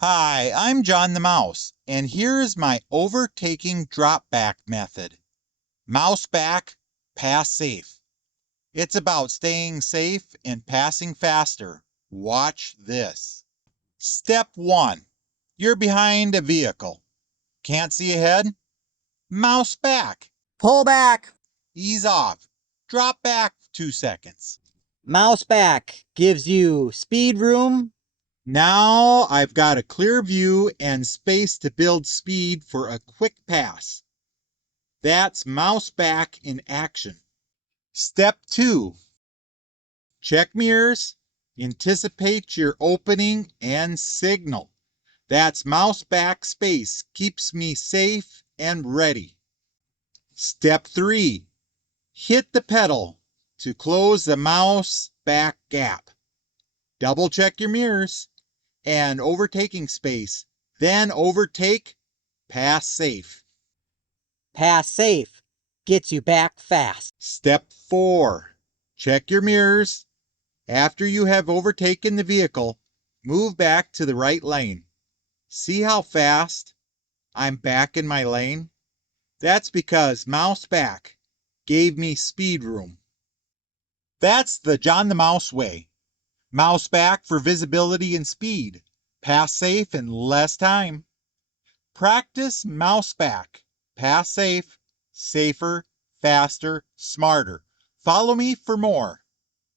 Hi, I'm John the Mouse, and here's my overtaking drop back method. Mouse back, pass safe. It's about staying safe and passing faster. Watch this. Step 1. You're behind a vehicle. Can't see ahead? Mouse back. Pull back. Ease off. Drop back 2 seconds. Mouse back gives you speed room. Now I've got a clear view and space to build speed for a quick pass. That's mouse back in action. Step 2. Check mirrors, anticipate your opening, and signal. That's mouse back space, keeps me safe and ready. Step 3. Hit the pedal to close the mouse back gap. Double check your mirrors and overtaking space, then overtake, pass safe. Pass safe gets you back fast. Step 4. Check your mirrors. After you have overtaken the vehicle, move back to the right lane. See how fast I'm back in my lane? That's because mouse back gave me speed room. That's the John the Mouse way. Mouse back for visibility and speed. Pass safe in less time. Practice mouse back. Pass safe, safer, faster, smarter. Follow me for more.